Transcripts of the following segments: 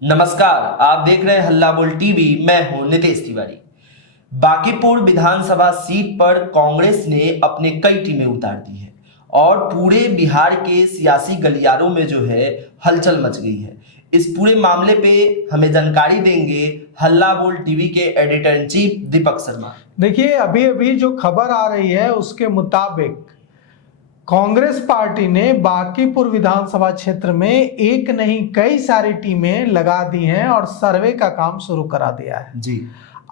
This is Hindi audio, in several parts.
नमस्कार, आप देख रहे हैं हल्ला बोल टीवी। मैं हूं नितेश तिवारी। बांकीपुर विधानसभा सीट पर कांग्रेस ने अपने कई टीमें उतार दी है और पूरे बिहार के सियासी गलियारों में जो है हलचल मच गई है। इस पूरे मामले पे हमें जानकारी देंगे हल्ला बोल टीवी के editor in chief Deepak Sharma. देखिए, अभी अभी जो खबर आ रही है उसके मुताबिक कांग्रेस पार्टी ने बांकीपुर विधानसभा क्षेत्र में एक नहीं कई सारी टीमें लगा दी हैं और सर्वे का काम शुरू करा दिया है जी।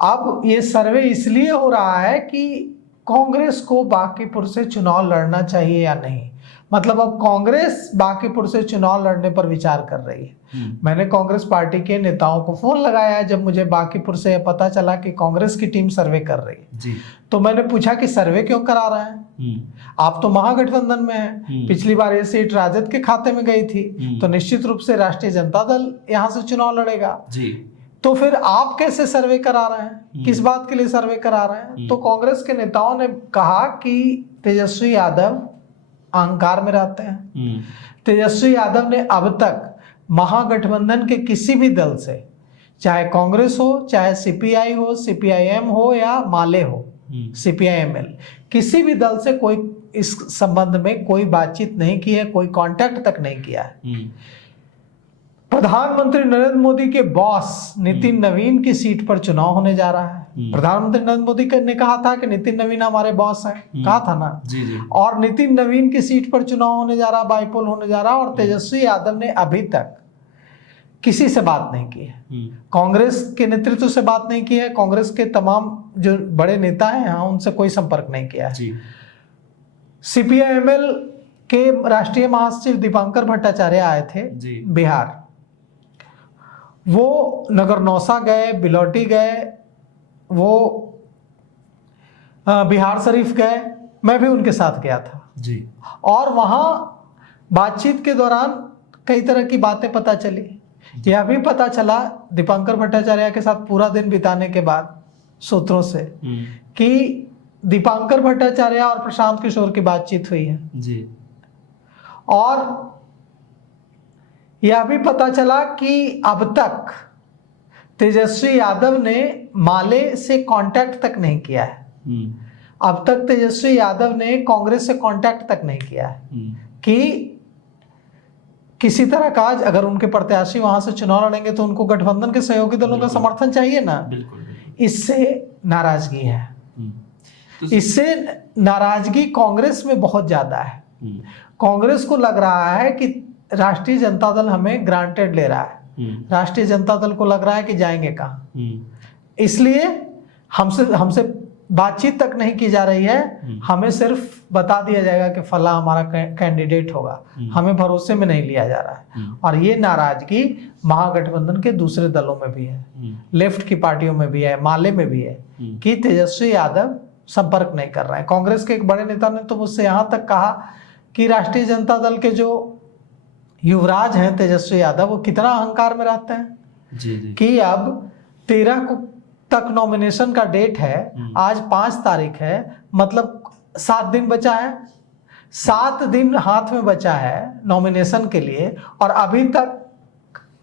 अब ये सर्वे इसलिए हो रहा है कि कांग्रेस को बांकीपुर से चुनाव लड़ना चाहिए या नहीं। मतलब अब कांग्रेस बांकीपुर से चुनाव लड़ने पर विचार कर रही है। मैंने कांग्रेस पार्टी के नेताओं को फोन लगाया जब मुझे बांकीपुर से पता चला कि कांग्रेस की टीम सर्वे कर रही है जी। तो मैंने पूछा कि सर्वे क्यों करा रहे हैं, आप तो महागठबंधन में हैं। पिछली बार ये सीट राजद के खाते में गई थी तो निश्चित रूप से राष्ट्रीय जनता दल यहाँ से चुनाव लड़ेगा जी। तो फिर आप कैसे सर्वे करा रहे हैं, किस बात के लिए सर्वे करा रहे हैं? तो कांग्रेस के नेताओं ने कहा कि तेजस्वी यादव अहंकार में रहते हैं। तेजस्वी यादव ने अब तक महागठबंधन के किसी भी दल से, चाहे कांग्रेस हो, चाहे सीपीआई हो, सीपीआईएम हो या माले हो, सीपीआईएमएल, किसी भी दल से कोई इस संबंध में कोई बातचीत नहीं की है, कोई कांटेक्ट तक नहीं किया है। प्रधानमंत्री नरेंद्र मोदी के बॉस नितिन नवीन की सीट पर चुनाव होने जा रहा है। प्रधानमंत्री नरेंद्र मोदी ने कहा था कि नितिन नवीन हमारे बॉस हैं, कहा था ना जी। और नितिन नवीन की सीट पर चुनाव होने जा रहा, बाईपोल होने जा रहा, और तेजस्वी यादव ने अभी तक किसी से बात नहीं की है। कांग्रेस के नेतृत्व से बात नहीं की है, कांग्रेस के तमाम जो बड़े नेता हैं यहाँ उनसे कोई संपर्क नहीं किया है। सीपीआईएमएल के राष्ट्रीय महासचिव दीपांकर भट्टाचार्य आए थे बिहार, वो नगर नौसा गए, बिलौटी गए, वो बिहार शरीफ गए, मैं भी उनके साथ गया था जी। और वहाँ बातचीत के दौरान कई तरह की बातें पता चली। यह भी पता चला दीपांकर भट्टाचार्य के साथ पूरा दिन बिताने के बाद सूत्रों से कि दीपांकर भट्टाचार्य और प्रशांत किशोर की बातचीत हुई है जी। और यह भी पता चला कि अब तक तेजस्वी यादव ने माले से कांटेक्ट तक नहीं किया है। अब तक तेजस्वी यादव ने कांग्रेस से कांटेक्ट तक नहीं किया है कि किसी तरह का, अगर उनके प्रत्याशी वहां से चुनाव लड़ेंगे तो उनको गठबंधन के सहयोगी दलों का समर्थन चाहिए ना। इससे नाराजगी है, इससे नाराजगी कांग्रेस में बहुत ज्यादा है। कांग्रेस को लग रहा है कि राष्ट्रीय जनता दल हमें ग्रांटेड ले रहा है, राष्ट्रीय जनता दल को लग रहा है कि जाएंगे कहाँ, इसलिए हमसे बातचीत तक नहीं की जा रही है। हमें सिर्फ बता दिया जाएगा कि फला हमारा कैंडिडेट होगा, हमें भरोसे में नहीं लिया जा रहा है। और ये नाराजगी महागठबंधन के दूसरे दलों में भी है, लेफ्ट की पार्टियों में भी है, माले में भी है कि तेजस्वी यादव संपर्क नहीं कर रहे हैं। कांग्रेस के एक बड़े नेता ने तो मुझसे यहाँ तक कहा कि राष्ट्रीय जनता दल के जो युवराज हैं तेजस्वी यादव, वो कितना अहंकार में रहते हैं जी। कि अब 13 को तक नॉमिनेशन का डेट है, आज 5 तारीख है, मतलब 7 दिन बचा है, 7 दिन हाथ में बचा है नॉमिनेशन के लिए, और अभी तक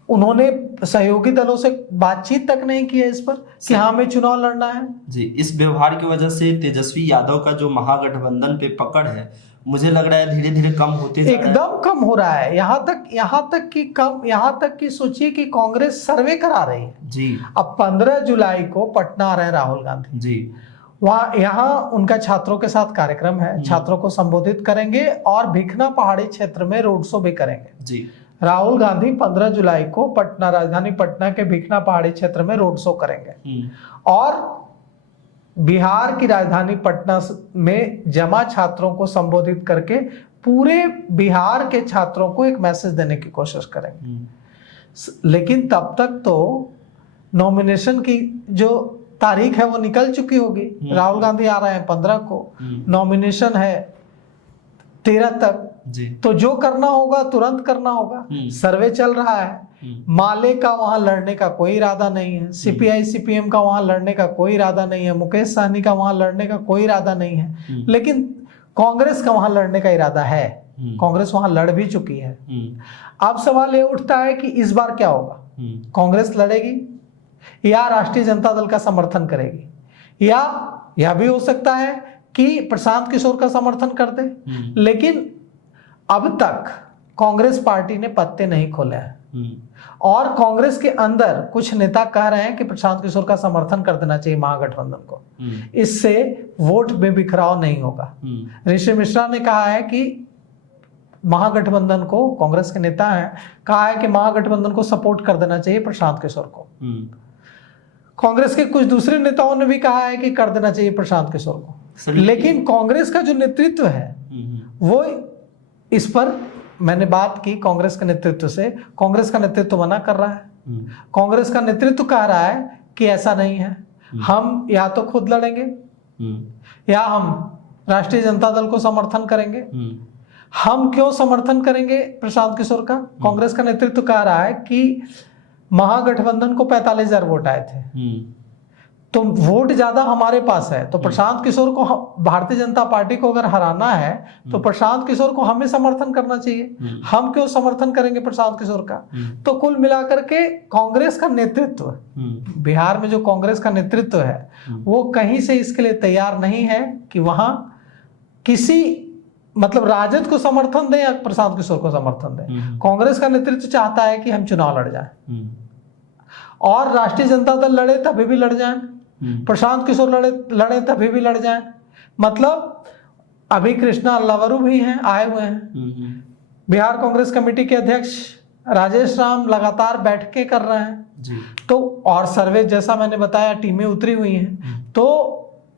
उन्होंने सहयोगी दलों से बातचीत तक नहीं की है इस पर कि हाँ हमें चुनाव लड़ना है जी। इस व्यवहार की वजह से तेजस्वी यादव का जो महागठबंधन पे पकड़ है, मुझे लग रहा है धीरे धीरे कम होते जा रहा है। एकदम कम हो रहा है। यहाँ तक कि सोचिए कि कांग्रेस सर्वे करा रही है जी। अब 15 जुलाई को पटना आ रहे हैं राहुल गांधी जी, यहाँ उनका छात्रों के साथ कार्यक्रम है, छात्रों को संबोधित करेंगे और भिखना पहाड़ी क्षेत्र में रोड शो भी करेंगे जी। राहुल गांधी 15 जुलाई को पटना, राजधानी पटना के भिखना पहाड़ी क्षेत्र में रोड शो करेंगे और बिहार की राजधानी पटना में जमा छात्रों को संबोधित करके पूरे बिहार के छात्रों को एक मैसेज देने की कोशिश करेंगे। लेकिन तब तक तो नॉमिनेशन की जो तारीख है वो निकल चुकी होगी। राहुल गांधी आ रहे हैं 15 को, नॉमिनेशन है 13 तक जी। तो जो करना होगा तुरंत करना होगा। सर्वे चल रहा है, माले का वहां लड़ने का कोई इरादा नहीं है, सीपीआई सीपीएम का वहां लड़ने का कोई इरादा नहीं है, मुकेश सहनी का वहां लड़ने का कोई इरादा नहीं है, लेकिन कांग्रेस का वहां लड़ने का इरादा है कांग्रेस वहां लड़ भी चुकी है। अब सवाल ये उठता है कि इस बार क्या होगा, कांग्रेस लड़ेगी या राष्ट्रीय जनता दल का समर्थन करेगी, या यह भी हो सकता है कि प्रशांत किशोर का समर्थन कर दे। लेकिन अब तक कांग्रेस पार्टी ने पत्ते नहीं खोले हैं और कांग्रेस के अंदर कुछ नेता कह रहे हैं कि प्रशांत किशोर का समर्थन कर देना चाहिए महागठबंधन को, इससे वोट में बिखराव नहीं होगा। ऋषि मिश्रा ने कहा है कि महागठबंधन को, कांग्रेस के नेता हैं, कहा है कि महागठबंधन को सपोर्ट कर देना चाहिए प्रशांत किशोर को। कांग्रेस के कुछ दूसरे नेताओं ने भी कहा है कि कर देना चाहिए प्रशांत किशोर को। लेकिन कांग्रेस का जो नेतृत्व है वो इस पर, मैंने बात की कांग्रेस के नेतृत्व से, कांग्रेस का नेतृत्व मना कर रहा है। कांग्रेस का नेतृत्व कह रहा है कि ऐसा नहीं है, हम या तो खुद लड़ेंगे या हम राष्ट्रीय जनता दल को समर्थन करेंगे। हम क्यों समर्थन करेंगे प्रशांत किशोर का? कांग्रेस का नेतृत्व कह रहा है कि महागठबंधन को 45,000 वोट आए थे, तो वोट ज्यादा हमारे पास है, तो प्रशांत किशोर को, भारतीय जनता पार्टी को अगर हराना है तो प्रशांत किशोर को हमें समर्थन करना चाहिए। हम क्यों समर्थन करेंगे प्रशांत किशोर का? तो कुल मिलाकर के कांग्रेस का नेतृत्व, बिहार में जो कांग्रेस का नेतृत्व है वो कहीं से इसके लिए तैयार नहीं है कि वहां किसी, मतलब राजद को समर्थन दें या प्रशांत किशोर को समर्थन दें। कांग्रेस का नेतृत्व चाहता है कि हम चुनाव लड़ जाएं और राष्ट्रीय जनता दल लड़े तभी भी लड़ जाएं, प्रशांत किशोर लड़े तभी भी लड़ जाएं। मतलब अभी कृष्णा अल्लावरू भी हैं, आए हुए हैं। बिहार कांग्रेस कमेटी के अध्यक्ष राजेश राम लगातार बैठकें कर रहे हैं। तो और सर्वे, जैसा मैंने बताया, टीमें उतरी हुई हैं। तो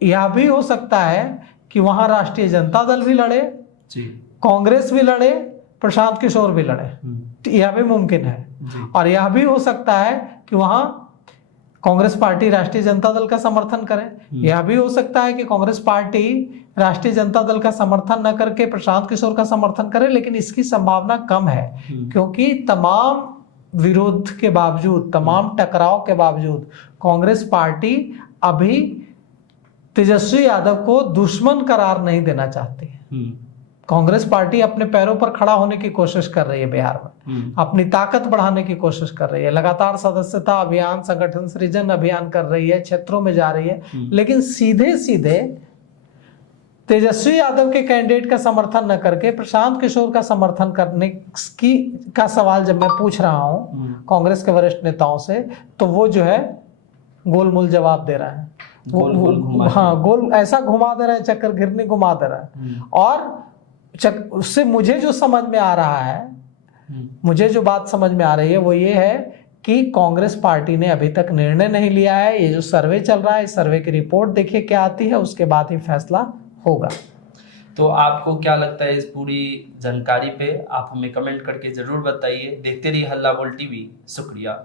यह भी हो सकता है कि वहां राष्ट्रीय जनता दल भी लड़े, कांग्रेस भी लड़े, प्रशांत किशोर भी लड़े, यह भी मुमकिन है। और यह भी हो सकता है कि वहां कांग्रेस पार्टी राष्ट्रीय जनता दल का समर्थन करे। यह भी हो सकता है कि कांग्रेस पार्टी राष्ट्रीय जनता दल का समर्थन न करके प्रशांत किशोर का समर्थन करे, लेकिन इसकी संभावना कम है क्योंकि तमाम विरोध के बावजूद, तमाम टकराव के बावजूद कांग्रेस पार्टी अभी तेजस्वी यादव को दुश्मन करार नहीं देना चाहती है। कांग्रेस पार्टी अपने पैरों पर खड़ा होने की कोशिश कर रही है बिहार में, अपनी ताकत बढ़ाने की कोशिश कर रही है, लगातार सदस्यता अभियान, संगठन सृजन अभियान कर रही है, क्षेत्रों में जा रही है। लेकिन सीधे सीधे तेजस्वी यादव के कैंडिडेट का समर्थन न करके प्रशांत किशोर का समर्थन करने की का सवाल जब मैं पूछ रहा हूं कांग्रेस के वरिष्ठ नेताओं से, तो वो जो है गोलमोल जवाब दे रहा है। गोल ऐसा घुमा दे रहा है, चक्कर घिरनी घुमा दे रहा है। और उससे मुझे जो समझ में आ रहा है, मुझे जो बात समझ में आ रही है वो ये है कि कांग्रेस पार्टी ने अभी तक निर्णय नहीं लिया है। ये जो सर्वे चल रहा है, इस सर्वे की रिपोर्ट देखिए क्या आती है, उसके बाद ही फैसला होगा। तो आपको क्या लगता है इस पूरी जानकारी पे? आप हमें कमेंट करके जरूर बताइए। देखते रहिए हल्ला बोल टीवी। शुक्रिया।